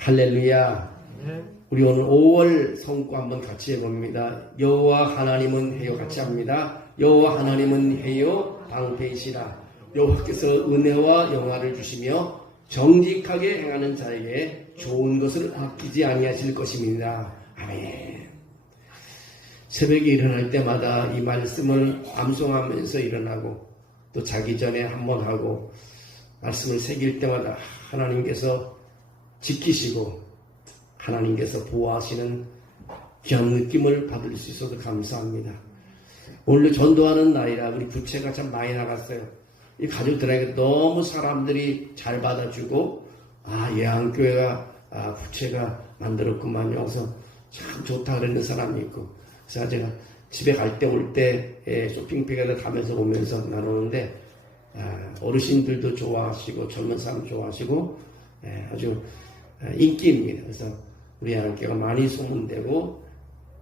할렐루야. 우리 오늘 5월 성구 한번 같이 해봅니다. 여호와 하나님은 해요. 같이 합니다. 여호와 하나님은 해요 방패이시라. 여호와께서 은혜와 영화를 주시며 정직하게 행하는 자에게 좋은 것을 아끼지 아니하실 것입니다. 아멘. 새벽에 일어날 때마다 이 말씀을 암송하면서 일어나고 또 자기 전에 한번 하고 말씀을 새길 때마다 하나님께서 지키시고 하나님께서 보호하시는 귀한 느낌을 받을 수 있어서 감사합니다. 오늘 전도하는 날이라 우리 부채가 참 많이 나갔어요. 이 가족들에게 너무 사람들이 잘 받아주고 예안교회가 부채가 만들었구만요. 그래서 참 좋다 그러는 사람이 있고 그래서 제가 집에 갈 때 올 때 쇼핑백에다 가면서 오면서 나누는데 어르신들도 좋아하시고 젊은 사람 좋아하시고 아주 인기입니다. 그래서 우리 하나님께가 많이 소문되고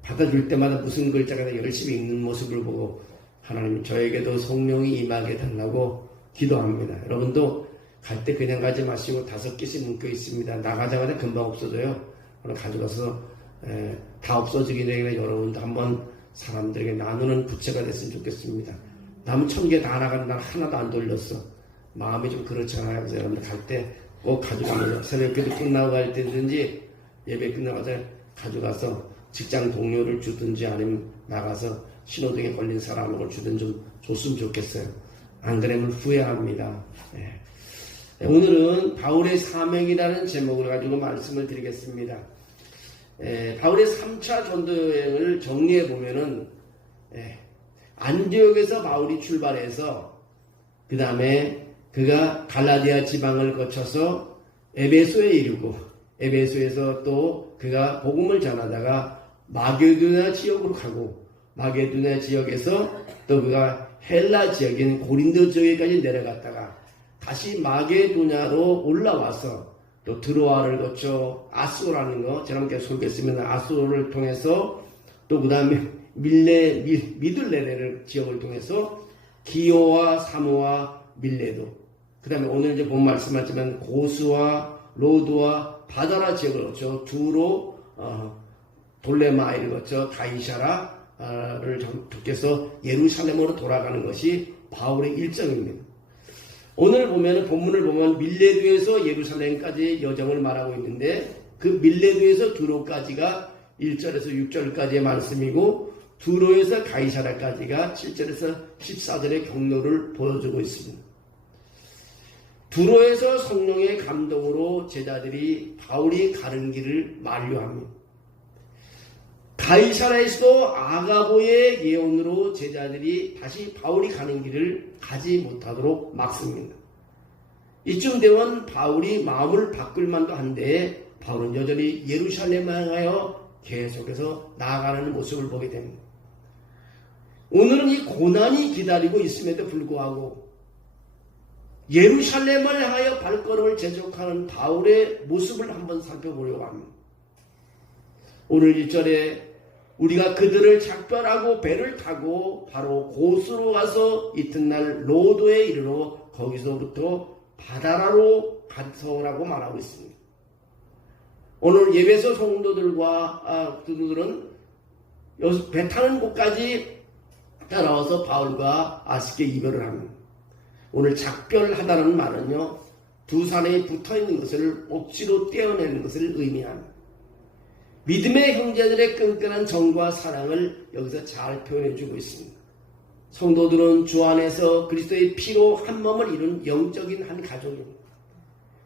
받아줄 때마다 무슨 글자가 열심히 읽는 모습을 보고 하나님 저에게도 성령이 임하게 달라고 기도합니다. 여러분도 갈 때 그냥 가지 마시고 5개씩 묶여 있습니다. 나가자마자 금방 없어져요. 오늘 가져가서 다 없어지기 전에 여러분도 한번 사람들에게 나누는 부채가 됐으면 좋겠습니다. 남은 1000개 다 나가는 날 하나도 안 돌렸어. 마음이 좀 그렇잖아요. 그래서 여러분들 갈 때 꼭 가져가면서 새벽기도 끝나고 갈 때든지 예배 끝나고 가져가서 직장 동료를 주든지 아니면 나가서 신호등에 걸린 사람을 주든지 좀 줬으면 좋겠어요. 안 그러면 후회합니다. 오늘은 바울의 사명이라는 제목을 가지고 말씀을 드리겠습니다. 바울의 3차 전도여행을 정리해 보면은 안디옥에서 바울이 출발해서 그 다음에 그가 갈라디아 지방을 거쳐서 에베소에 이르고 에베소에서 또 그가 복음을 전하다가 마게도냐 지역으로 가고 마게도냐 지역에서 또 그가 헬라 지역인 고린도 지역에까지 내려갔다가 다시 마게도냐로 올라와서 또 드로아를 거쳐 아소라는 거 제가 함께 소개했습니다. 아소를 통해서 또 그 다음에 미들레레를 지역을 통해서 기오와 사모와 밀레도 그 다음에 오늘 이제 본 말씀하지만 고스와 로드와 바다라 지역을 거쳐 두로 돌레마이를 거쳐 가이샤라를 통해서 예루살렘으로 돌아가는 것이 바울의 일정입니다. 오늘 보면 본문을 보면 밀레도에서 예루살렘까지 여정을 말하고 있는데 그 밀레도에서 두로까지가 1절에서 6절까지의 말씀이고 두로에서 가이사라까지가 7절에서 14절의 경로를 보여주고 있습니다. 두로에서 성령의 감동으로 제자들이 바울이 가는 길을 만류합니다. 가이사라에서도 아가보의 예언으로 제자들이 다시 바울이 가는 길을 가지 못하도록 막습니다. 이쯤 되면 바울이 마음을 바꿀 만도 한데 바울은 여전히 예루살렘을 향하여 계속해서 나아가는 모습을 보게 됩니다. 오늘은 이 고난이 기다리고 있음에도 불구하고 예루살렘을 향하여 발걸음을 재촉하는 바울의 모습을 한번 살펴보려고 합니다. 오늘 1절에 우리가 그들을 작별하고 배를 타고 바로 고스로 가서 이튿날 로도에 이르러 거기서부터 바다라로 가서라고 말하고 있습니다. 오늘 예배소 성도들과 그들은 배 타는 곳까지 따라와서 바울과 아쉽게 이별을 합니다. 오늘 작별하다는 말은요, 두 산에 붙어있는 것을 억지로 떼어내는 것을 의미합니다. 믿음의 형제들의 끈끈한 정과 사랑을 여기서 잘 표현해주고 있습니다. 성도들은 주 안에서 그리스도의 피로 한 몸을 이룬 영적인 한 가족입니다.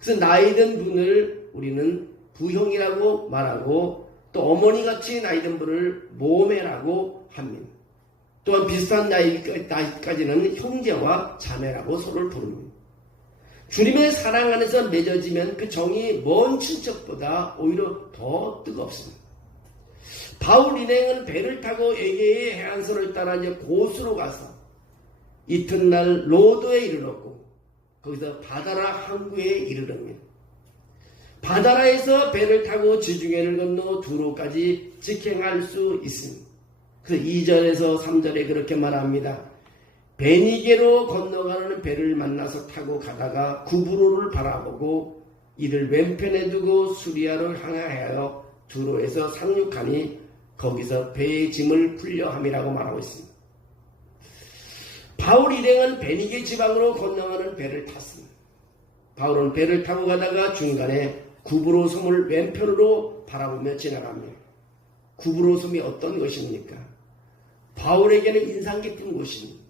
그래서 나이 든 분을 우리는 부형이라고 말하고 또 어머니같이 나이 든 분을 모매라고 합니다. 또한 비슷한 나이까지는 형제와 자매라고 서로를 부릅니다. 주님의 사랑 안에서 맺어지면 그 정이 먼 친척보다 오히려 더 뜨겁습니다. 바울 일행은 배를 타고 에게의 해안선을 따라 이제 고수로 가서 이튿날 로도에 이르렀고 거기서 바다라 항구에 이르릅니다. 바다라에서 배를 타고 지중해를 건너 두로까지 직행할 수 있습니다. 그래서 2절에서 3절에 그렇게 말합니다. 베니게로 건너가는 배를 만나서 타고 가다가 구브로를 바라보고 이를 왼편에 두고 수리아로 향하여 두로에서 상륙하니 거기서 배의 짐을 풀려 함이라고 말하고 있습니다. 바울 일행은 베니게 지방으로 건너가는 배를 탔습니다. 바울은 배를 타고 가다가 중간에 구브로 섬을 왼편으로 바라보며 지나갑니다. 구브로 섬이 어떤 것입니까? 바울에게는 인상 깊은 곳입니다.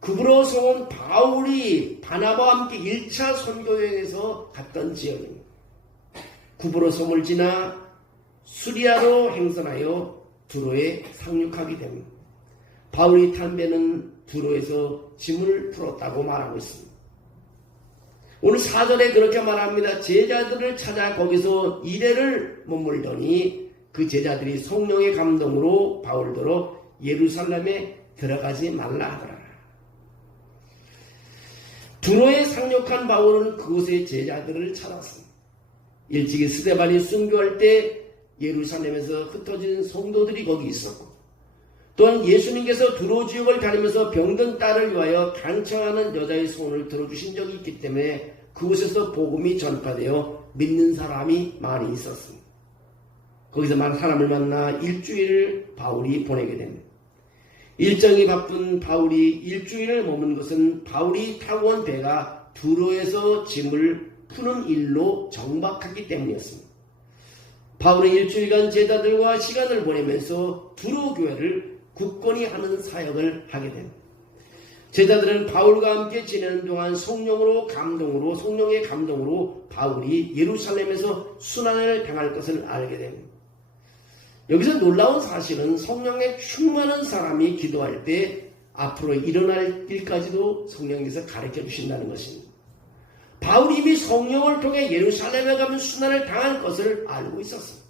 구브로 섬은 바울이 바나바와 함께 1차 선교여행에서 갔던 지역입니다. 구브로 섬을 지나 수리아로 행선하여 두로에 상륙하게 됩니다. 바울이 탄 배는 두로에서 짐을 풀었다고 말하고 있습니다. 오늘 4절에 그렇게 말합니다. 제자들을 찾아 거기서 이래를 머물더니 그 제자들이 성령의 감동으로 바울더러 예루살렘에 들어가지 말라 하더라. 두로에 상륙한 바울은 그곳의 제자들을 찾았습니다. 일찍이 스데반이 순교할 때 예루살렘에서 흩어진 성도들이 거기 있었고, 또한 예수님께서 두로 지역을 다니면서 병든 딸을 위하여 간청하는 여자의 소원을 들어주신 적이 있기 때문에 그곳에서 복음이 전파되어 믿는 사람이 많이 있었습니다. 거기서 많은 사람을 만나 일주일을 바울이 보내게 됩니다. 일정이 바쁜 바울이 일주일을 머문 것은 바울이 타고 온 배가 두로에서 짐을 푸는 일로 정박하기 때문이었습니다. 바울은 일주일간 제자들과 시간을 보내면서 두로 교회를 굳건히 하는 사역을 하게 됩니다. 제자들은 바울과 함께 지내는 동안 성령의 감동으로 바울이 예루살렘에서 순환을 당할 것을 알게 됩니다. 여기서 놀라운 사실은 성령에 충만한 사람이 기도할 때 앞으로 일어날 일까지도 성령께서 가르쳐 주신다는 것입니다. 바울이 이미 성령을 통해 예루살렘에 가면 순환을 당할 것을 알고 있었습니다.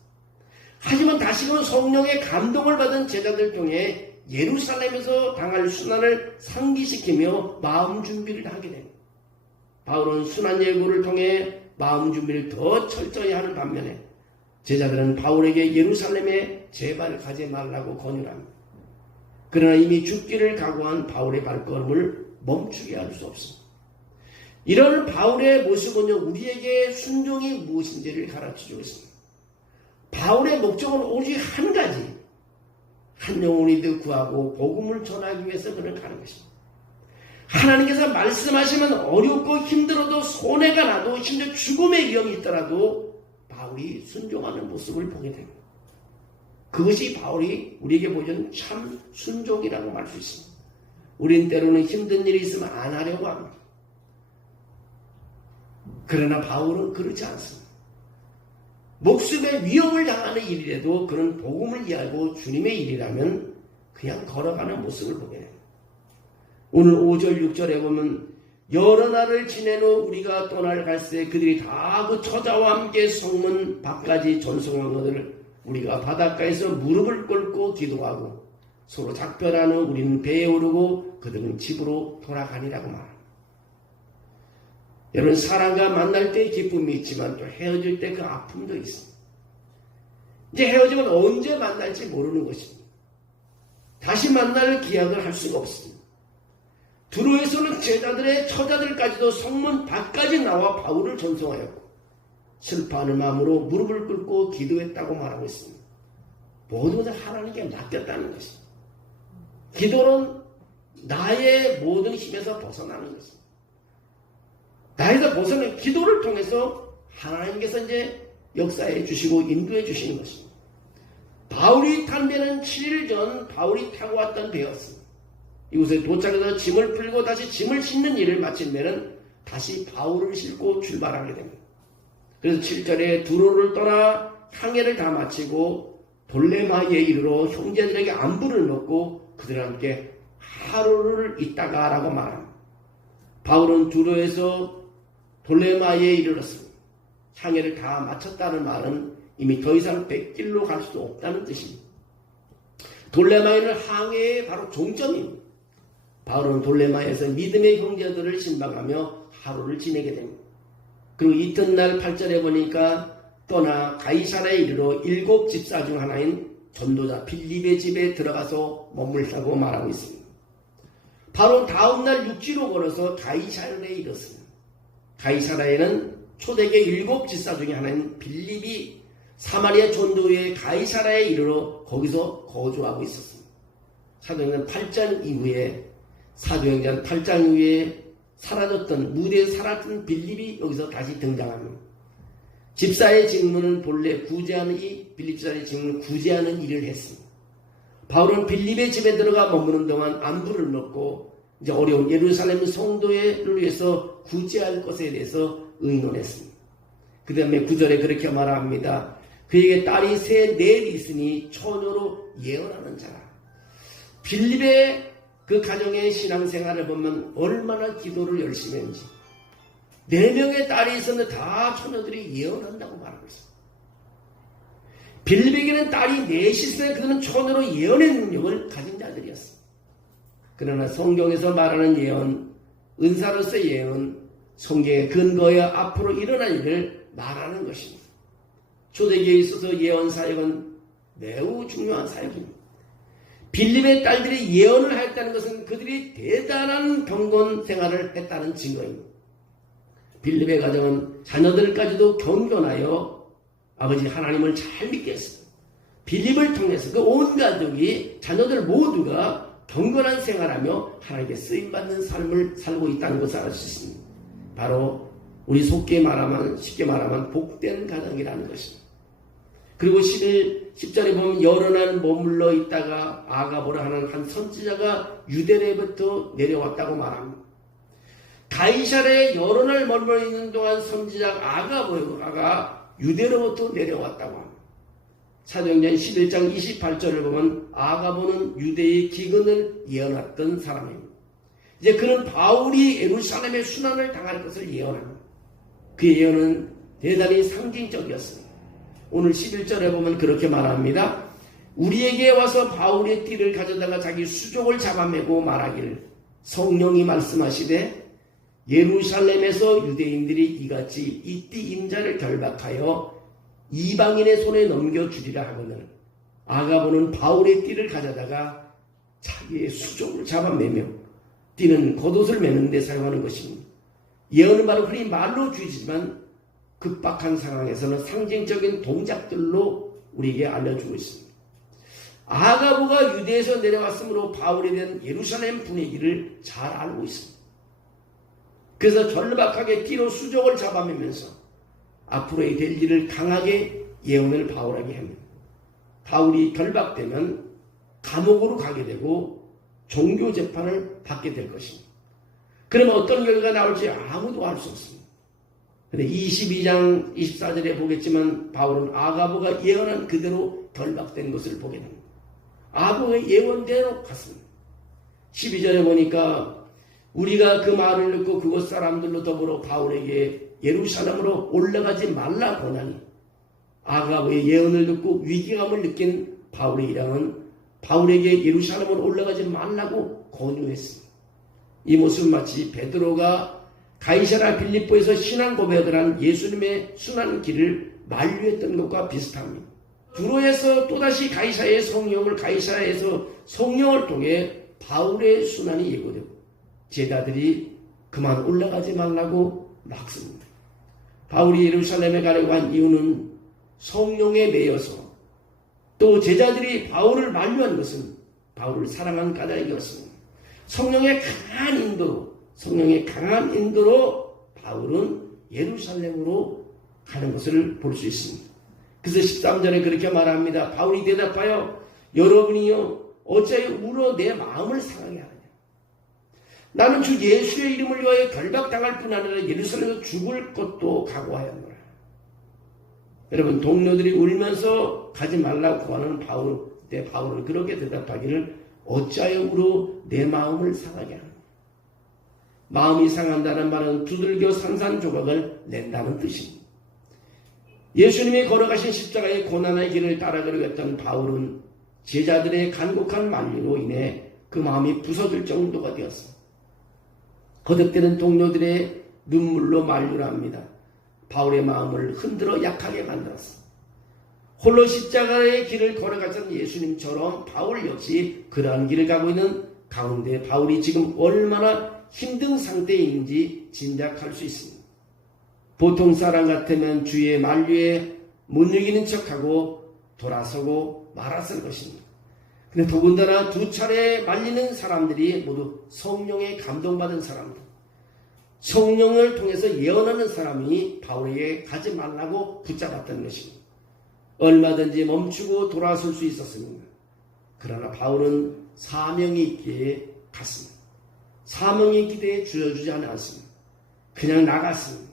하지만 다시금 성령의 감동을 받은 제자들 통해 예루살렘에서 당할 순환을 상기시키며 마음 준비를 하게 됩니다. 바울은 순환 예고를 통해 마음 준비를 더 철저히 하는 반면에 제자들은 바울에게 예루살렘에 제발 가지 말라고 권유를 합니다. 그러나 이미 죽기를 각오한 바울의 발걸음을 멈추게 할 수 없습니다. 이런 바울의 모습은요, 우리에게 순종이 무엇인지를 가르쳐주고 있습니다. 바울의 목적은 오직 한 가지, 한 영혼이도 구하고 복음을 전하기 위해서 그를 가는 것입니다. 하나님께서 말씀하시면 어렵고 힘들어도 손해가 나도 심지어 죽음의 위험이 있더라도 바울이 순종하는 모습을 보게 됩니다. 그것이 바울이 우리에게 보여준 참 순종이라고 말 수 있습니다. 우린 때로는 힘든 일이 있으면 안 하려고 합니다. 그러나 바울은 그렇지 않습니다. 목숨의 위험을 당하는 일이라도 그는 복음을 이해하고 주님의 일이라면 그냥 걸어가는 모습을 보게 됩니다. 오늘 5절 6절에 보면 여러 날을 지낸 후 우리가 떠날 갈새 그들이 다 그 처자와 함께 성문 밖까지 전송한 것을 우리가 바닷가에서 무릎을 꿇고 기도하고 서로 작별한 후 우리는 배에 오르고 그들은 집으로 돌아가니라고 말합니다. 여러분, 사람과 만날 때의 기쁨이 있지만 또 헤어질 때 그 아픔도 있습니다. 이제 헤어지면 언제 만날지 모르는 것입니다. 다시 만날 기약을 할 수가 없습니다. 두로에서는 제자들의 처자들까지도 성문 밖까지 나와 바울을 전송하였고 슬퍼하는 마음으로 무릎을 꿇고 기도했다고 말하고 있습니다. 모든 것을 하나님께 맡겼다는 것입니다. 기도는 나의 모든 힘에서 벗어나는 것입니다. 나에서 벗어난 기도를 통해서 하나님께서 이제 역사해 주시고 인도해 주시는 것입니다. 바울이 탄 배는 7일 전 바울이 타고 왔던 배였습니다. 이곳에 도착해서 짐을 풀고 다시 짐을 싣는 일을 마친 배는 다시 바울을 싣고 출발하게 됩니다. 그래서 7절에 두로를 떠나 항해를 다 마치고 돌레마에 이르러 형제들에게 안부를 묻고 그들과 함께 하루를 있다가 라고 말합니다. 바울은 두로에서 돌레마에 이르렀습니다. 항해를 다 마쳤다는 말은 이미 더 이상 백길로 갈 수 없다는 뜻입니다. 돌레마에는 항해의 바로 종점입니다. 바울은 돌레마에서 믿음의 형제들을 신방하며 하루를 지내게 됩니다. 그리고 이튿날 8절에 보니까 떠나 가이사라에 이르러 7 집사 중 하나인 전도자 빌립의 집에 들어가서 머물다고 말하고 있습니다. 바로 다음날 육지로 걸어서 가이사라에 이르렀습니다. 가이사라에는 초대교회 7 지사 중에 하나인 빌립이 사마리아 전도회 가이사라에 이르러 거기서 거주하고 있었습니다. 사도행전 8장 이후에 사라졌던 무대에 살았던 빌립이 여기서 다시 등장합니다. 집사의 직무는 본래 구제하는 빌립 집사의 직무는 구제하는 일을 했습니다. 바울은 빌립의 집에 들어가 머무는 동안 안부를 묻고 이제 어려운 예루살렘 성도회를 위해서 구제할 것에 대해서 의논했습니다. 그 다음에 9절에 그렇게 말합니다. 그에게 딸이 넷이 있으니 처녀로 예언하는 자라. 빌립의 그 가정의 신앙생활을 보면 얼마나 기도를 열심히 했는지. 4명의 딸이 있었는데 다 처녀들이 예언한다고 말하고 있습니다. 빌립에게는 딸이 4이 있으면 그들은 처녀로 예언의 능력을 가진 자들이었습니다. 그러나 성경에서 말하는 예언, 은사로서의 예언, 성경의 근거에 앞으로 일어날 일을 말하는 것입니다. 초대교회에 있어서 예언 사역은 매우 중요한 사역입니다. 빌립의 딸들이 예언을 했다는 것은 그들이 대단한 경건 생활을 했다는 증거입니다. 빌립의 가정은 자녀들까지도 경건하여 아버지 하나님을 잘 믿게 했습니다. 빌립을 통해서 그 온 가족이 자녀들 모두가 경건한 생활하며 하나님께 쓰임받는 삶을 살고 있다는 것을 알 수 있습니다. 바로 우리 쉽게 말하면 복된 가정이라는 것입니다. 그리고 10절에 보면 여러 날 머물러 있다가 아가보라 하는 한 선지자가 유대로부터 내려왔다고 말합니다. 가이사랴에 여러 날 머물러 있는 동안 선지자 아가보가 유대로부터 내려왔다고 합니다. 사도행전 11장 28절을 보면 아가보는 유대의 기근을 예언했던 사람입니다. 이제 그는 바울이 예루살렘의 순환을 당할 것을 예언합니다. 그 예언은 대단히 상징적이었습니다. 오늘 11절에 보면 그렇게 말합니다. 우리에게 와서 바울의 띠를 가져다가 자기 수족을 잡아매고 말하기를 성령이 말씀하시되 예루살렘에서 유대인들이 이같이 이 띠 임자를 결박하여 이방인의 손에 넘겨주리라 하거늘 아가보는 바울의 띠를 가져다가 자기의 수족을 잡아매며 띠는 겉옷을 매는 데 사용하는 것입니다. 예언은 바로 흔히 말로 주지만 급박한 상황에서는 상징적인 동작들로 우리에게 알려주고 있습니다. 아가보가 유대에서 내려왔으므로 바울에 대한 예루살렘 분위기를 잘 알고 있습니다. 그래서 절박하게 띠로 수족을 잡아매면서 앞으로의 될 일을 강하게 예언을 바울에게 합니다. 바울이 결박되면 감옥으로 가게 되고 종교 재판을 받게 될 것입니다. 그러면 어떤 결과가 나올지 아무도 알 수 없습니다. 근데 22장 24절에 보겠지만 바울은 아가보가 예언한 그대로 결박된 것을 보게 됩니다. 아가보의 예언대로 갔습니다. 12절에 보니까 우리가 그 말을 듣고 그곳 사람들로 더불어 바울에게 예루살렘으로 올라가지 말라 권하니 아가보의 예언을 듣고 위기감을 느낀 바울의 일행은 바울에게 예루살렘으로 올라가지 말라고 권유했습니다. 이 모습은 마치 베드로가 가이사랴 빌립보에서 신앙 고백을 한 예수님의 순환 길을 만류했던 것과 비슷합니다. 두로에서 또다시 가이사랴에서 성령을 통해 바울의 순환이 예고되고 제자들이 그만 올라가지 말라고 막습니다. 바울이 예루살렘에 가려고 한 이유는 성령에 매여서 또 제자들이 바울을 만류한 것은 바울을 사랑한 까닭이었습니다. 성령의 강한 인도로 바울은 예루살렘으로 가는 것을 볼 수 있습니다. 그래서 13절에 그렇게 말합니다. 바울이 대답하여 여러분이요 어찌하여 울어 내 마음을 상하게 하느냐. 나는 주 예수의 이름을 위하여 결박당할 뿐 아니라 예루살렘에서 죽을 것도 각오하였노라. 여러분 동료들이 울면서 가지 말라고 구하는 바울은 그렇게 대답하기를 어찌하여 울어 내 마음을 상하게 하느냐. 마음이 상한다는 말은 두들겨 산산조각을 낸다는 뜻입니다. 예수님이 걸어가신 십자가의 고난의 길을 따라 걸어갔던 바울은 제자들의 간곡한 만류로 인해 그 마음이 부서질 정도가 되었습니다. 거듭되는 동료들의 눈물로 만류를 합니다. 바울의 마음을 흔들어 약하게 만들었습니다. 홀로 십자가의 길을 걸어가던 예수님처럼 바울 역시 그러한 길을 가고 있는 가운데 바울이 지금 얼마나 힘든 상태에 있는지 짐작할 수 있습니다. 보통 사람 같으면 주의 만류에 못 이기는 척하고 돌아서고 말았을 것입니다. 근데 더군다나 두 차례 말리는 사람들이 모두 성령에 감동받은 사람들, 성령을 통해서 예언하는 사람이 바울에게 가지 말라고 붙잡았다는 것입니다. 얼마든지 멈추고 돌아설 수 있었습니다. 그러나 바울은 사명이 있기에 갔습니다. 사명이 있기 때문에 주저주지 않았습니다. 그냥 나갔습니다.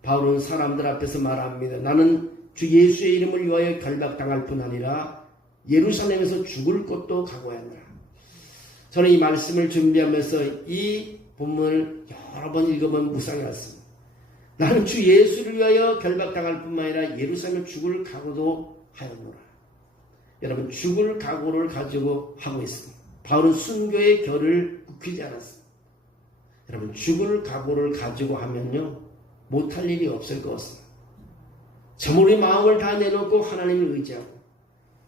바울은 사람들 앞에서 말합니다. 나는 주 예수의 이름을 위하여 결박당할 뿐 아니라 예루살렘에서 죽을 것도 각오했노라. 저는 이 말씀을 준비하면서 이 본문을 여러 번 읽어본 묵상해왔습니다. 나는 주 예수를 위하여 결박당할 뿐만 아니라 예루살렘에 죽을 각오도 하였노라. 여러분, 죽을 각오를 가지고 하고 있습니다. 바울은 순교의 결을 굽히지 않았습니다. 여러분, 죽을 각오를 가지고 하면요, 못할 일이 없을 것 같습니다. 저물의 마음을 다 내놓고 하나님을 의지하고,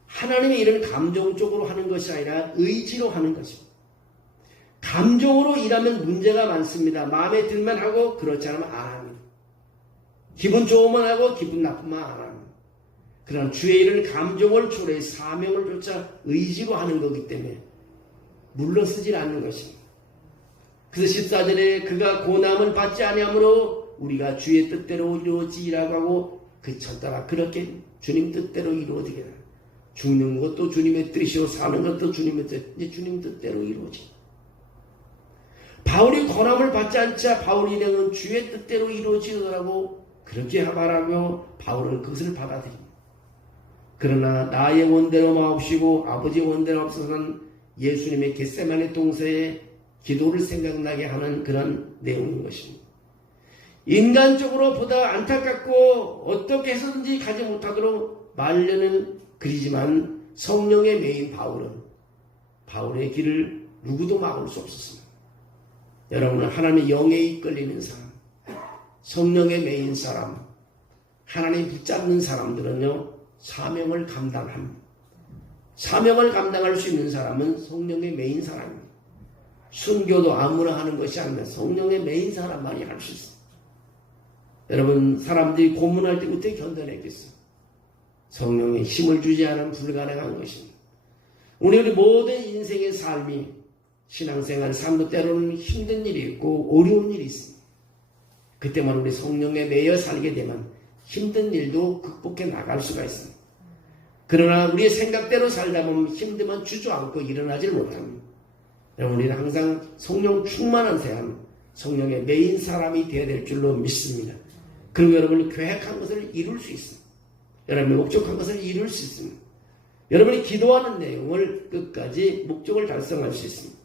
하나님의 일은 감정적으로 하는 것이 아니라 의지로 하는 것입니다. 감정으로 일하면 문제가 많습니다. 마음에 들면 하고 그렇지 않으면 안 합니다. 기분 좋으면 하고 기분 나쁘면 안 합니다. 그러나 주의 일은 감정을 초래해 사명을 쫓아 의지로 하는 거기 때문에 물러서질 않는 것입니다. 그래서 14절에 그가 고난을 받지 아니하므로 우리가 주의 뜻대로 이루어지라고 하고 그쳤다가 그렇게 주님 뜻대로 이루어지게 됩니다. 죽는 것도 주님의 뜻이요 사는 것도 주님의 뜻, 이제 주님 뜻대로 이루어지. 바울이 고난을 받지 않자 바울 일행은 주의 뜻대로 이루어지더라고 그렇게 말하며 바울은 그것을 받아들입니다. 그러나 나의 원대로 마옵시고 아버지의 원대로 앞서서는 예수님의 겟세마네 동서에 기도를 생각나게 하는 그런 내용인 것입니다. 인간적으로 보다 안타깝고 어떻게 해서든지 가지 못하도록 말려는 글이지만 성령의 메인 바울은 바울의 길을 누구도 막을 수 없었습니다. 여러분은 하나님의 영에 이끌리는 사람, 성령의 메인 사람, 하나님 붙잡는 사람들은요 사명을 감당합니다. 사명을 감당할 수 있는 사람은 성령의 메인 사람입니다. 순교도 아무나 하는 것이 아니라 성령의 메인 사람만이 할 수 있습니다. 여러분, 사람들이 고문할 때 어떻게 견뎌내겠어요? 성령의 힘을 주지 않으면 불가능한 것입니다. 우리 모든 인생의 삶이 신앙생활 삶도 때로는 힘든 일이 있고 어려운 일이 있습니다. 그때만 우리 성령에 매여 살게 되면 힘든 일도 극복해 나갈 수가 있습니다. 그러나 우리의 생각대로 살다 보면 힘들면 주저앉고 일어나질 못합니다. 우리는 항상 성령 충만한 사람, 성령의 메인 사람이 되어야 될 줄로 믿습니다. 그리고 여러분이 계획한 것을 이룰 수 있습니다. 여러분이 목적한 것을 이룰 수 있습니다. 여러분이 기도하는 내용을 끝까지 목적을 달성할 수 있습니다.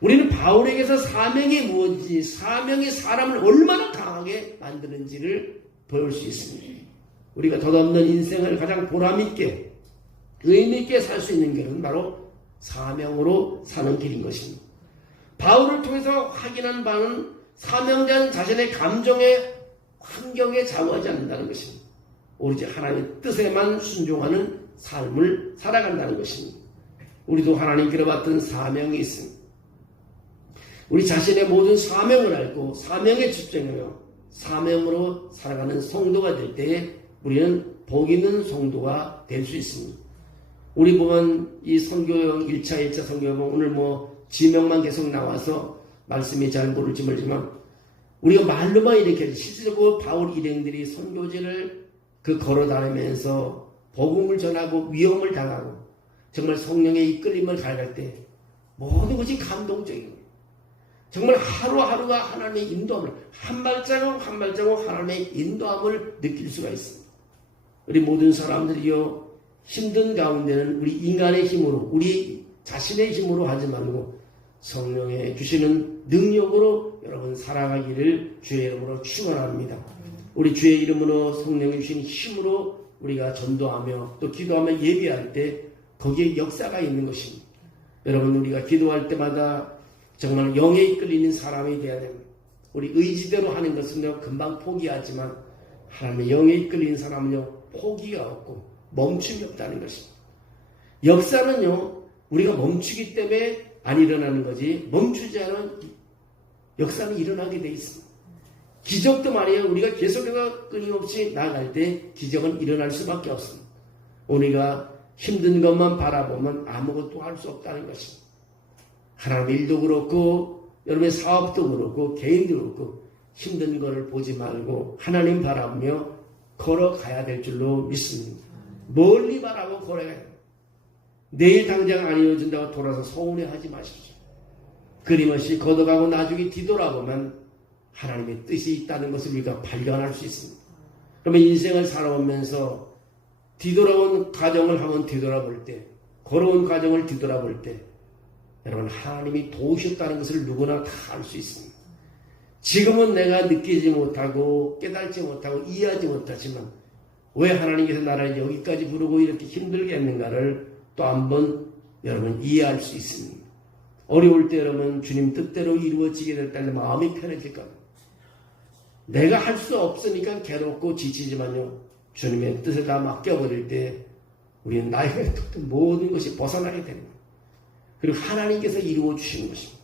우리는 바울에게서 사명이 무엇인지, 사명이 사람을 얼마나 강하게 만드는지를 보일 수 있습니다. 우리가 덧없는 인생을 가장 보람있게, 의미있게 살 수 있는 길은 바로 사명으로 사는 길인 것입니다. 바울을 통해서 확인한 바는 사명자는 자신의 감정에 환경에 좌우하지 않는다는 것입니다. 오로지 하나님의 뜻에만 순종하는 삶을 살아간다는 것입니다. 우리도 하나님께로 받은 사명이 있습니다. 우리 자신의 모든 사명을 알고 사명에 집중하여 사명으로 살아가는 성도가 될 때에 우리는 복 있는 성도가 될 수 있습니다. 우리 보면 이 선교형 1차, 2차 선교형 오늘 지명만 계속 나와서 말씀이 잘 모를지 모르지만 우리가 말로만 이렇게 실질적으로 바울 일행들이 선교지를 걸어 다니면서 복음을 전하고 위험을 당하고 정말 성령의 이끌림을 가할 때 모든 것이 감동적인 거예요. 정말 하루하루가 하나님의 인도함을 한 발자국 한 발자국 하나님의 인도함을 느낄 수가 있습니다. 우리 모든 사람들이요 힘든 가운데는 우리 인간의 힘으로 우리 자신의 힘으로 하지 말고 성령의 주시는 능력으로 여러분 살아가기를 주의 이름으로 축원합니다. 우리 주의 이름으로 성령이 주신 힘으로 우리가 전도하며 또 기도하며 예배할 때 거기에 역사가 있는 것입니다. 여러분 우리가 기도할 때마다 정말 영에 이끌리는 사람이 되어야 됩니다. 우리 의지대로 하는 것은요 금방 포기하지만 하나님의 영에 이끌리는 사람은요 포기가 없고 멈춤이 없다는 것입니다. 역사는요 우리가 멈추기 때문에 안 일어나는 거지 멈추지 않은 역사는 일어나게 돼 있습니다. 기적도 말이에요. 우리가 계속해서 끊임없이 나아갈 때 기적은 일어날 수밖에 없습니다. 우리가 힘든 것만 바라보면 아무것도 할 수 없다는 것입니다. 하나님 일도 그렇고 여러분의 사업도 그렇고 개인도 그렇고 힘든 것을 보지 말고 하나님 바라보며 걸어가야 될 줄로 믿습니다. 멀리 바라보고 걸어가야 돼요. 내일 당장 안 이루어진다고 돌아서 서운해하지 마십시오. 끊임없이 걷어가고 나중에 뒤돌아보면 하나님의 뜻이 있다는 것을 우리가 발견할 수 있습니다. 그러면 인생을 살아오면서 뒤돌아온 과정을 한번 뒤돌아볼 때, 걸어온 과정을 뒤돌아볼 때 여러분 하나님이 도우셨다는 것을 누구나 다 알 수 있습니다. 지금은 내가 느끼지 못하고 깨달지 못하고 이해하지 못하지만 왜 하나님께서 나를 여기까지 부르고 이렇게 힘들게 했는가를 또 한번 여러분 이해할 수 있습니다. 어려울 때 여러분 주님 뜻대로 이루어지게 될 때 마음이 편해질 겁니다. 내가 할 수 없으니까 괴롭고 지치지만요. 주님의 뜻에 다 맡겨버릴 때 우리는 나에게 모든 것이 벗어나게 됩니다. 그리고 하나님께서 이루어 주시는 것입니다.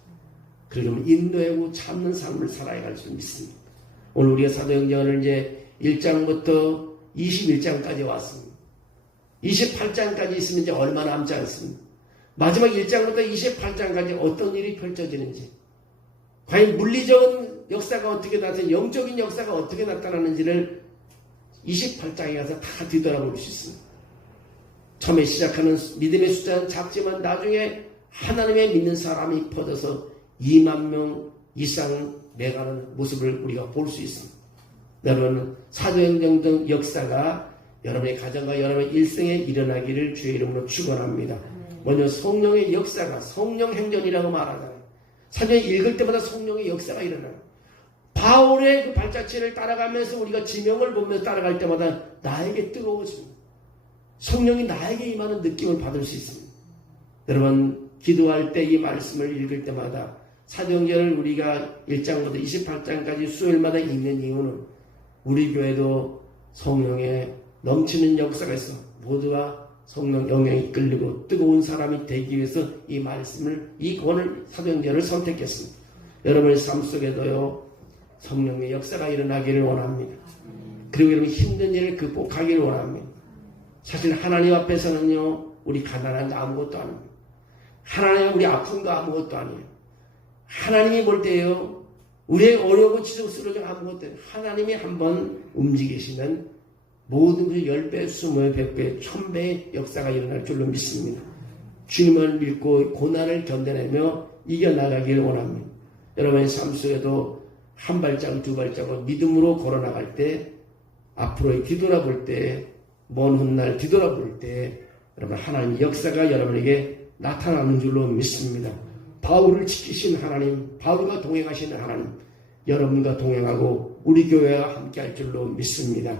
그러면 인도하고 참는 삶을 살아야 할 수 믿습니다. 오늘 우리가 사도행전을 이제 1장부터 21장까지 왔습니다. 28장까지 있으면 이제 얼마 남지 않습니다. 마지막 1장부터 28장까지 어떤 일이 펼쳐지는지, 과연 물리적인 역사가 어떻게 나타나는지, 영적인 역사가 어떻게 나타나는지를 28장에 가서 다 뒤돌아볼 수 있습니다. 처음에 시작하는 믿음의 숫자는 작지만 나중에 하나님의 믿는 사람이 퍼져서 2만 명 이상 매가는 모습을 우리가 볼 수 있습니다. 여러분 사도행전 등 역사가 여러분의 가정과 여러분의 일생에 일어나기를 주의 이름으로 축원합니다. 먼저 성령의 역사가 성령 행전이라고 말하잖아요. 사도행 읽을 때마다 성령의 역사가 일어나요. 바울의 그 발자취를 따라가면서 우리가 지명을 보면서 따라갈 때마다 나에게 뜨거워집니다. 성령이 나에게 임하는 느낌을 받을 수 있습니다. 여러분 기도할 때 이 말씀을 읽을 때마다 사도행전을 우리가 1장부터 28장까지 수요일마다 읽는 이유는 우리 교회도 성령의 넘치는 역사가 있어 모두가 성령 영향에 이끌리고 뜨거운 사람이 되기 위해서 이 말씀을 이 권을 사도행전을 선택했습니다. 여러분의 삶 속에도요 성령의 역사가 일어나기를 원합니다. 그리고 여러분 힘든 일을 극복하기를 원합니다. 사실 하나님 앞에서는요 우리 가난한 거 아무것도 아닙니다. 하나님 우리 아픈 거 아무것도 아니에요. 하나님이 볼 때요 우리의 어려우고 지속스러운 아무것도 아니에요. 하나님이 한번 움직이시면 모든 그 10배, 20배, 100배, 1000배의 역사가 일어날 줄로 믿습니다. 주님을 믿고 고난을 견뎌내며 이겨나가기를 원합니다. 여러분의 삶 속에도 한 발짝 두 발짝으로 믿음으로 걸어나갈 때 앞으로 뒤돌아볼 때 먼 훗날 뒤돌아볼 때 여러분 하나님의 역사가 여러분에게 나타나는 줄로 믿습니다. 바울을 지키신 하나님, 바울과 동행하시는 하나님, 여러분과 동행하고 우리 교회와 함께할 줄로 믿습니다.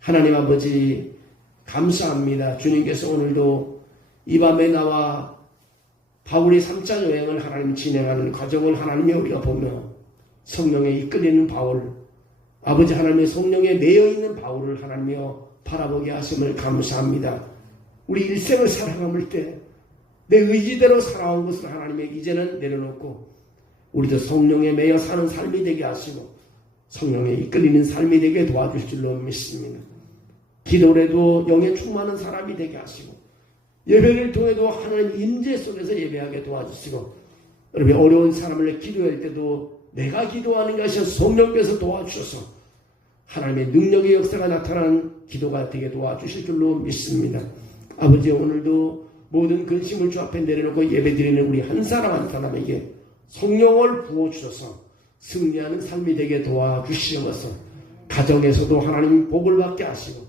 하나님 아버지 감사합니다. 주님께서 오늘도 이 밤에 나와 바울의 3차 여행을 하나님 진행하는 과정을 하나님이 우리가 보며 성령에 이끌리는 바울, 아버지 하나님의 성령에 매여있는 바울을 하나님이여 바라보게 하심을 감사합니다. 우리 일생을 살아감을 때 내 의지대로 살아온 것을 하나님에게 이제는 내려놓고 우리도 성령에 매여 사는 삶이 되게 하시고 성령에 이끌리는 삶이 되게 도와주실 줄로 믿습니다. 기도를 해도 영에 충만한 사람이 되게 하시고 예배를 통해도 하나님 임재 속에서 예배하게 도와주시고 여러분 어려운 사람을 기도할 때도 내가 기도하는 것이 성령께서 도와주셔서 하나님의 능력의 역사가 나타나는 기도가 되게 도와주실 줄로 믿습니다. 아버지 오늘도 모든 근심을 주 앞에 내려놓고 예배드리는 우리 한 사람 한 사람에게 성령을 부어주셔서 승리하는 삶이 되게 도와주시옵소서. 가정에서도 하나님 복을 받게 하시고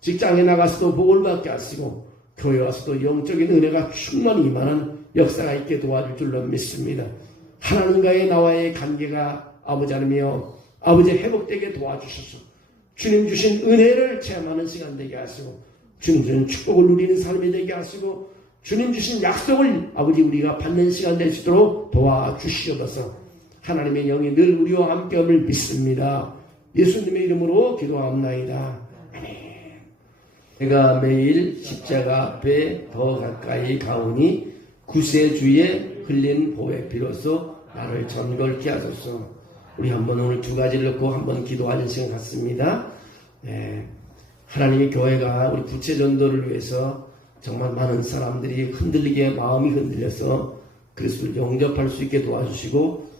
직장에 나가서도 복을 받게 하시고 교회 와서도 영적인 은혜가 충만히 임하는 역사가 있게 도와줄 줄로 믿습니다. 하나님과의 나와의 관계가 아버지 하나님이여 아버지 회복되게 도와주셔서 주님 주신 은혜를 체험하는 시간 되게 하시고 주님 주신 축복을 누리는 삶이 되게 하시고 주님 주신 약속을 아버지 우리가 받는 시간 될 수 있도록 도와주시옵소서. 하나님의 영이 늘 우리와 함께함을 믿습니다. 예수님의 이름으로 기도합나이다. 아멘. 내가 매일 십자가 앞에 더 가까이 가오니 구세주의 흘린 보혈 피로써 나를 전걸케 하소서. 우리 한번 오늘 두 가지를 놓고 한번 기도하는 시간 갖습니다. 하나님의 교회가 우리 부채전도를 위해서 정말 많은 사람들이 흔들리게 마음이 흔들려서 그리스도를 영접할 수 있게 도와주시고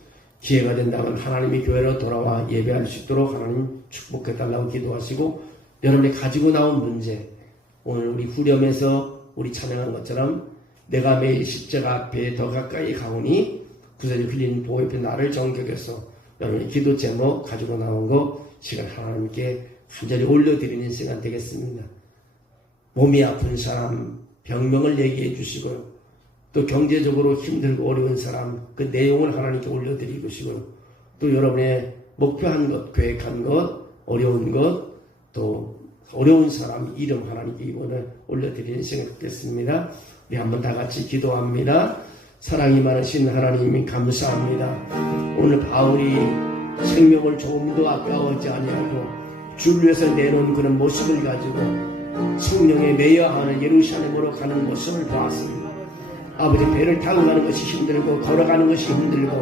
기회가 된다면 하나님의 교회로 돌아와 예배할 수 있도록 하나님 축복해달라고 기도하시고 여러분이 가지고 나온 문제 오늘 우리 후렴에서 우리 찬양한 것처럼 내가 매일 십자가 앞에 더 가까이 가오니 구세주 흘린 보호 옆에 나를 정격해서 여러분의 기도 제목 가지고 나온 거 시간 하나님께 간절히 올려드리는 시간 되겠습니다. 몸이 아픈 사람 병명을 얘기해 주시고요. 또 경제적으로 힘들고 어려운 사람 그 내용을 하나님께 올려드리고 또 여러분의 목표한 것, 계획한 것, 어려운 것, 또 어려운 사람 이름 하나님께 이번에 올려드리는 시간 되겠습니다. 우리 한번 다 같이 기도합니다. 사랑이 많으신 하나님 감사합니다. 오늘 바울이 생명을 조금도 아까워하지 아니하고 주를 위해서 내놓은 그런 모습을 가지고 성령에 매여하는 예루살렘으로 가는 모습을 보았습니다. 아버지 배를 타고 가는 것이 힘들고 걸어가는 것이 힘들고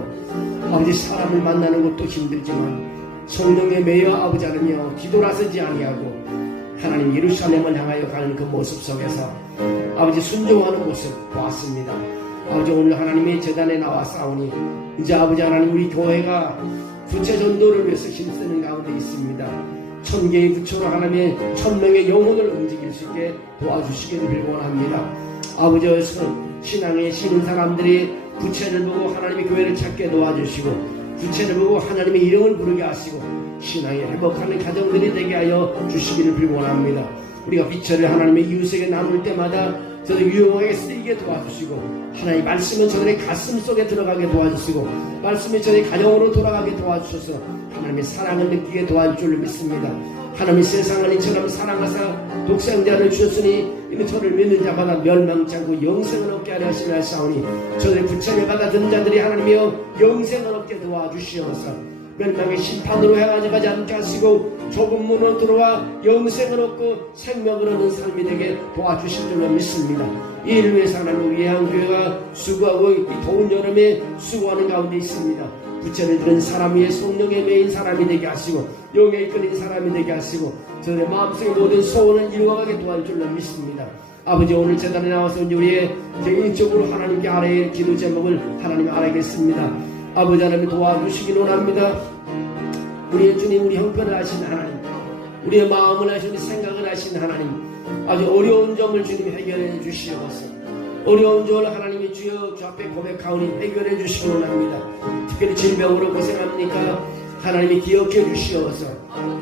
아버지 사람을 만나는 것도 힘들지만 성령에 매여 아버지 하느며 기도라서지 아니하고 하나님 예루살렘을 향하여 가는 그 모습 속에서 아버지 순종하는 모습 보았습니다. 아버지 오늘 하나님의 제단에 나와 싸우니 이제 아버지 하나님 우리 교회가 부채전도를 위해서 힘쓰는 가운데 있습니다. 1000개의 부처로 하나님의 1000명의 영혼을 움직일 수 있게 도와주시기를 빌곤합니다. 아버지께서 신앙에 심은 사람들이 부채를 보고 하나님의 교회를 찾게 도와주시고 부채를 보고 하나님의 이름을 부르게 하시고 신앙에 회복하는 가정들이 되게 하여 주시기를 빌곤합니다. 우리가 부채를 하나님의 이웃에게 나눌 때마다 저들 유용하게 쓰이게 도와주시고 하나님의 말씀은 저들의 가슴 속에 들어가게 도와주시고 말씀이 저들의 가정으로 돌아가게 도와주셔서 하나님의 사랑을 느끼게 도와줄 줄 믿습니다. 하나님의 세상을 이처럼 사랑하사 독생자를 주셨으니 이는 저를 믿는 자마다 멸망치 않고 영생을 얻게 하려 하시려 하사오니 저들의 부채를 받아든 자들이 하나님이여 영생을 얻게 도와주시옵소서. 멸망의 심판으로 향하지 않게 하시고 좁은 문으로 들어와 영생을 얻고 생명을 얻는 삶이 되게 도와주실 줄로 믿습니다. 이 일을 위해서 하나님 우리 예한교회가 수고하고 이 더운 여름에 수고하는 가운데 있습니다. 부채를 들은 사람 위에 성령에 매인 사람이 되게 하시고 영에 이끌린 사람이 되게 하시고 저들의 마음속의 모든 소원을 이루어가게 도와줄 줄로 믿습니다. 아버지 오늘 제단에 나와서 우리의 개인적으로 하나님께 아뢰의 기도 제목을 하나님 알아야겠습니다. 아버지 하나님 도와주시기 원합니다. 우리의 주님 우리 형편을 아신 하나님 우리의 마음을 아시고 생각을 아신 하나님 아주 어려운 점을 주님 해결해 주시옵소서. 어려운 점을 하나님이 주여 주 앞에 고백하오니 해결해 주시기 원합니다. 특별히 질병으로 고생합니까? 하나님이 기억해 주시옵소서.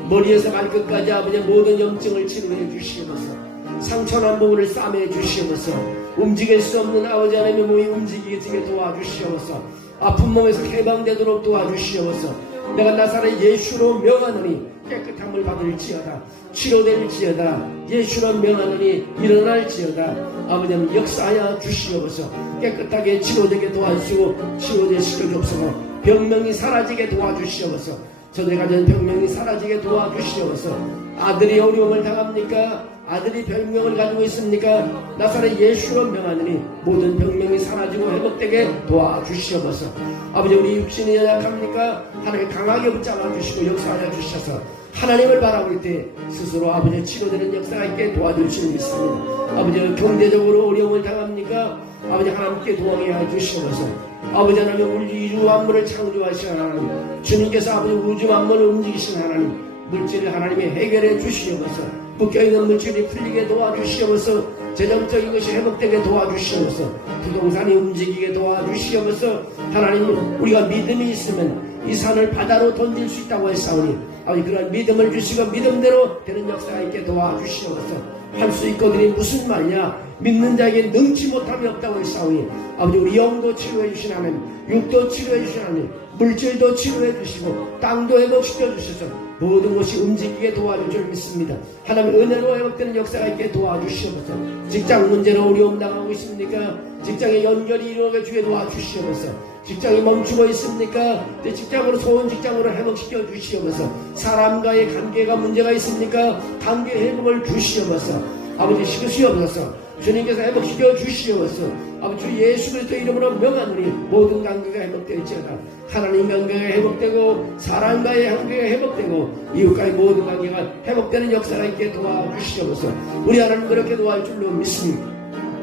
머리에서 발끝까지 아버지의 모든 염증을 치료해 주시옵소서. 상처난 부분을 싸매 주시옵소서. 움직일 수 없는 아버지 하나님의 몸이 움직이게 도와주시옵소서. 아픈 몸에서 해방되도록 도와주시옵소서. 내가 나사렛 예수로 명하노니 깨끗함을 받을지어다. 치료될지어다. 예수로 명하노니 일어날지어다. 아버지 하나님 역사하여 주시옵소서. 깨끗하게 치료되게 도와주시고 치료되게 시켜주옵소서. 병명이 사라지게 도와주시옵소서. 저들의 가진 병명이 사라지게 도와주시옵소서. 아들이 어려움을 당합니까? 아들이 병명을 가지고 있습니까? 나사렛 예수로 명하느니 모든 병명이 사라지고 회복되게 도와주시옵소서. 아버지 우리 육신이 연약합니까? 하나님 강하게 붙잡아 주시고 역사하여 주셔서 하나님을 바라볼 때 스스로 아버지 치료되는 역사가 있게 도와주시는 믿습니다. 아버지 경제적으로 어려움을 당합니까? 아버지 하나님께 도와해 주시옵소서. 아버지 하나님 우주 만물을 창조하신 하나님 주님께서 아버지 우주 만물을 움직이신 하나님 물질을 하나님이 해결해 주시옵소서. 묶여있는 물질이 풀리게 도와주시옵소서. 재정적인 것이 회복되게 도와주시옵소서. 부동산이 움직이게 도와주시옵소서. 하나님 우리가 믿음이 있으면 이 산을 바다로 던질 수 있다고 했사오니 아버지 그런 믿음을 주시고 믿음대로 되는 역사가 있게 도와주시옵소서. 할 수 있거든이 무슨 말이냐? 믿는 자에게 능치 못함이 없다고 했사오니 아버지 우리 영도 치료해 주신 하나님 육도 치료해 주신 하나님 물질도 치료해 주시고 땅도 회복시켜 주셔서 모든 것이 움직이게 도와줄 줄 믿습니다. 하나님 은혜로 회복되는 역사가 있게 도와주시옵소서. 직장 문제로 어려움 당하고 있습니까? 직장의 연결이 이루어지게 주에 도와주시옵소서. 직장이 멈추고 있습니까? 내 직장으로 좋은 직장으로 회복시켜 주시옵소서. 사람과의 관계가 문제가 있습니까? 관계 회복을 주시옵소서. 아버지 시키시옵소서. 주님께서 회복시켜 주시옵소서. 아버지 주 예수 그리스도 이름으로 명하노니 모든 관계가 회복될지어다. 하나님 관계가 회복되고 사람과의 관계가 회복되고 이웃과의 모든 관계가 회복되는 역사가 있게 도와주시옵소서. 우리 하나님 그렇게 도와줄 줄로 믿습니다.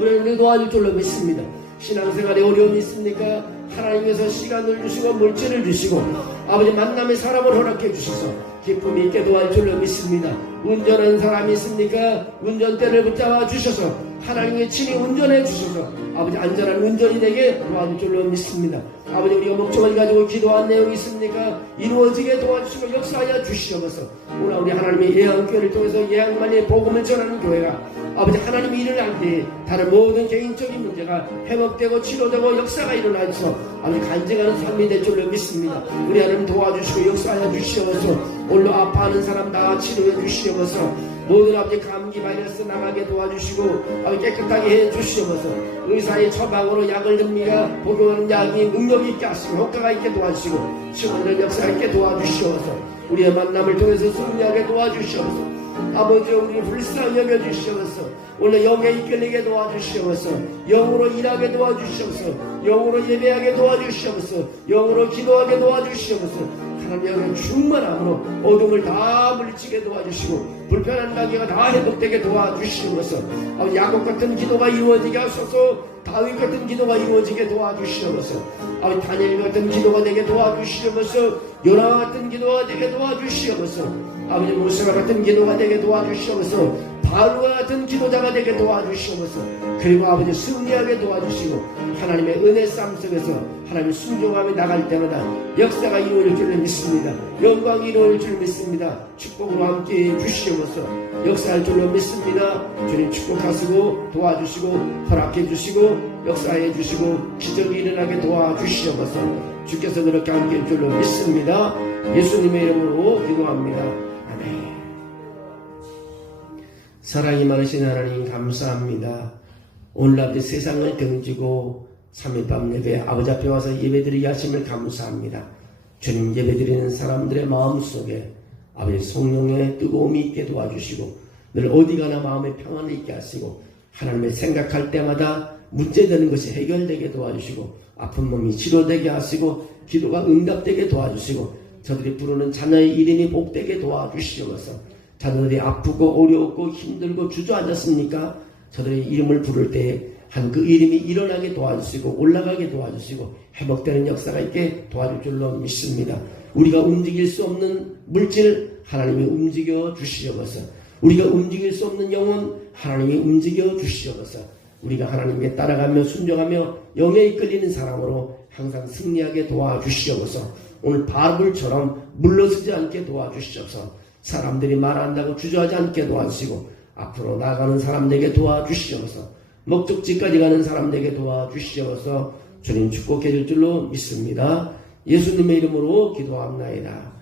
우리는 도와줄 줄로 믿습니다. 신앙생활에 어려움이 있습니까? 하나님께서 시간을 주시고 물질을 주시고 아버지 만남의 사람을 허락해 주셔서 기쁨이 있게 도와줄 줄로 믿습니다. 운전하는 사람이 있습니까? 운전대를 붙잡아 주셔서 하나님의 친히 운전해 주셔서 아버지 안전한 운전이 되게 도와줄 줄로 믿습니다. 아버지 우리가 목적을 가지고 기도한 내용이 있습니까? 이루어지게 도와주시고 역사하여 주시옵소서. 오늘 우리 하나님의 예언교회를 통해서 예언만의 복음을 전하는 교회가 아버지 하나님이 일을 할 때 다른 모든 개인적인 문제가 회복되고 치료되고 역사가 일어나서 아버지 간증하는 삶이 될 줄로 믿습니다. 우리 하나님 도와주시고 역사하여 주시옵소서. 오늘 아파하는 사람 다 치료해 주시옵소서. 모든 아버지 감기 바이러스 나가게 도와주시고 아버지 깨끗하게 해 주시옵소서. 의사의 처방으로 약을 듭니다. 복용하는 약이 능력이 있게 하시고 효과가 있게 도와주시고 치료하는 역사가 있게 도와주시옵소서. 우리의 만남을 통해서 승리하게 도와주시옵소서. 아버지 우리 불쌍히 여겨주시옵소서. 오늘 영에 이끌리게 도와주시옵소서. 영으로 일하게 도와주시옵소서. 영으로 예배하게 도와주시옵소서. 영으로 기도하게 도와주시옵소서. 하나님의 충만함으로 어둠을 다 물리치게 도와주시고 불편한 관계가 다 회복되게 도와주시옵소서. 야곱 같은 기도가 이루어지게 하소서. 다윗 같은 기도가 이루어지게 도와주시옵소서. 다니엘 같은 기도가 되게 도와주시옵소서. 요나 같은 기도가 되게 도와주시옵소서. 아버지 모세와 같은 기도가 되게 도와주시옵소서. 바울과 같은 기도자가 되게 도와주시옵소서. 그리고 아버지 승리하게 도와주시고 하나님의 은혜 삶 속에서 하나님 순종하며 나갈 때마다 역사가 이루어질 줄 믿습니다. 영광이 이루어질 줄 믿습니다. 축복으로 함께 주시옵소서. 역사할 줄로 믿습니다. 주님 축복하시고 도와주시고 허락해 주시고 역사해 주시고 기적이 일어나게 도와주시옵소서. 주께서 그렇게 함께 할 줄로 믿습니다. 예수님의 이름으로 기도합니다. 아멘. 사랑이 많으신 하나님 감사합니다. 오늘 아버지 세상을 등지고 3일 밤 예배 아버지 앞에 와서 예배드리게 하심을 감사합니다. 주님 예배드리는 사람들의 마음속에 아버지 성령의 뜨거움이 있게 도와주시고 늘 어디 가나 마음의 평안을 있게 하시고 하나님을 생각할 때마다 문제되는 것이 해결되게 도와주시고 아픈 몸이 치료되게 하시고 기도가 응답되게 도와주시고 저들이 부르는 자녀의 이름이 복되게 도와주시옵소서. 자녀들이 아프고 어려웠고 힘들고 주저앉았습니까? 저들의 이름을 부를 때 한 그 이름이 일어나게 도와주시고 올라가게 도와주시고 회복되는 역사가 있게 도와줄 줄로 믿습니다. 우리가 움직일 수 없는 물질 하나님이 움직여 주시옵소서. 우리가 움직일 수 없는 영혼 하나님이 움직여 주시옵소서. 우리가 하나님께 따라가며 순종하며 영에 이끌리는 사람으로 항상 승리하게 도와주시옵소서. 오늘 바울처럼 물러서지 않게 도와주시옵소서. 사람들이 말한다고 주저하지 않게 도와주시고 앞으로 나가는 사람에게 도와주시옵소서. 목적지까지 가는 사람에게 도와주시옵소서. 주님 축복해 줄 줄로 믿습니다. 예수님의 이름으로 기도합나이다.